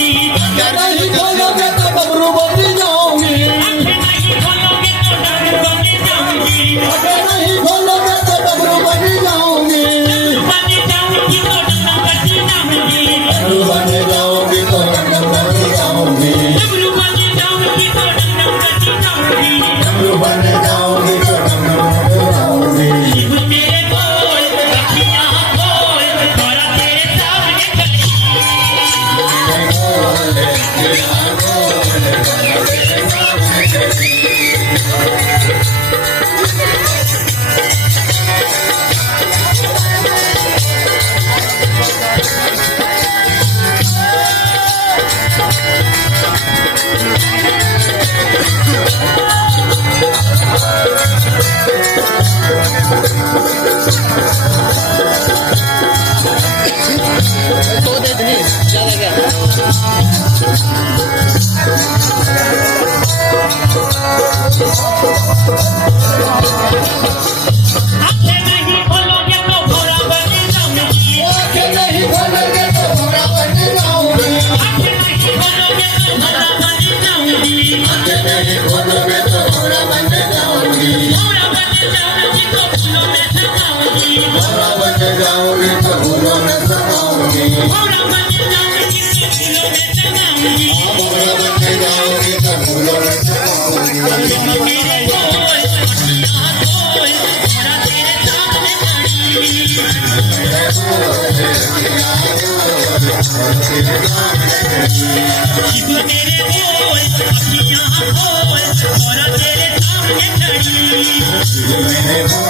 नहीं खोलोगे तो डमरू बन जाऊंगी। नहीं खोलोगे तो डमरू बन जाऊंगी। डमरू बन जाऊंगी तो डमरू बन जाऊंगी। डमरू बन जाऊंगी तो डमरू बन जाऊंगी। शिव तेरे बोल अखियां बोल थोड़ा तेरे सामने खड़ी। तो दे दे ज्यादा क्या आंखें नहीं खोलोगे तो घोड़ा बन जाऊंगी। आंखें नहीं खोलोगे तो घोड़ा बन जाऊंगी। आंखें नहीं खोलोगे तो घोड़ा बन जाऊंगी। आंखें नहीं खोलोगे तो घोड़ा बन जाऊंगी। घोड़ा बन जाऊंगी तो फूलों में समाऊंगी। घोड़ा बन जाऊंगी तो फूलों में समाऊंगी। घोड़ा बन जाऊंगी तो फूलों में समाऊंगी। घोड़ा बन जाऊंगी तो फूलों में समाऊंगी। मेरे बोल अखियां बोल थोड़ा तेरे सामने खड़ी। शिव तेरे बोल अखियां बोल थोड़ा तेरे सामने खड़ी।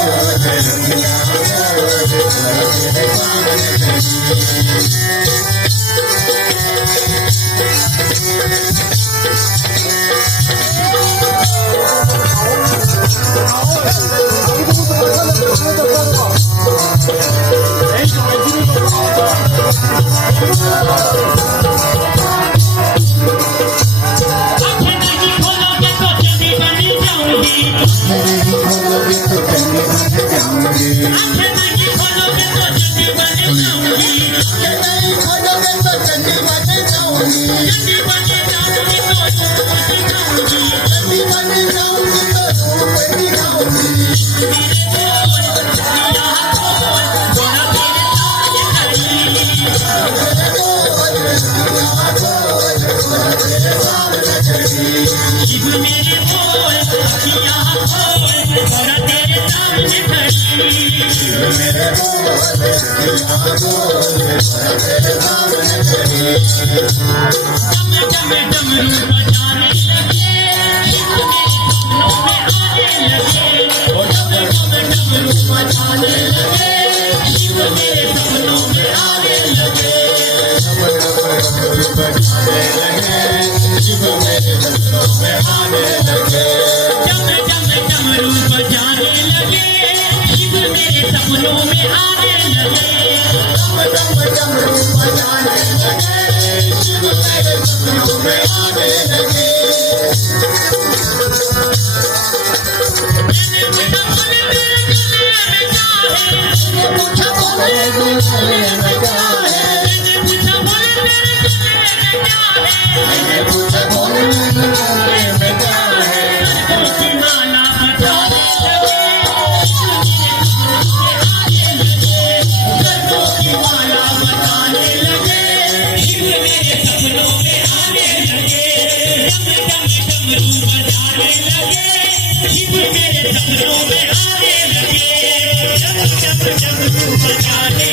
आंखें नहीं खोलोगे तो चंडी बन जाऊंगी। आंखें नहीं खोलोगे तो चंडी बन जाऊंगी। आंखें नहीं खोलोगे तो चंडी बन जाऊंगी। आंखें नहीं खोलोगे तो चंडी बन जाऊंगी। चंडी बन जाऊंगी तो धूप बन जाऊंगी। चंडी बन जाऊंगी तो धूप बन जाऊंगी। मेरे बोल अखियां बोल थोड़ा तेरे सामने खड़ी। शिव मेरे बोल अखियां बोल थोड़ा तेरे सामने खड़ी। शिव मेरे बोल अखियां बोल थोड़ा तेरे सामने खड़ी। डम डम डमरू बजाने लगे शिव मेरे सपनों में आने लगे। डम डम डमरू बजाने लगे शिव मेरे सपनों में आने लगे। डम डम डमरू बजाने लगे शिव मेरे सपनों में आने लगे। डम डम डमरू बजाने लगे शिव मेरे सपनों में आने लगे। डम डम डमरू बजाने लगे शिव मेरे सपनों में आने लगे। मैंने पूछा बोले मेरे गले में क्या है। मैंने पूछा बोले मेरे गले में क्या है। मैंने पूछा बोले मेरे गले में क्या है। की माला बजाने लगे गरबों की माला बजाने लगे शिव मेरे सपनों में आने लगे। डम डम डमरू बजाने लगे शिव मेरे सपनों में आने लगे। डम डम डमरू बजाने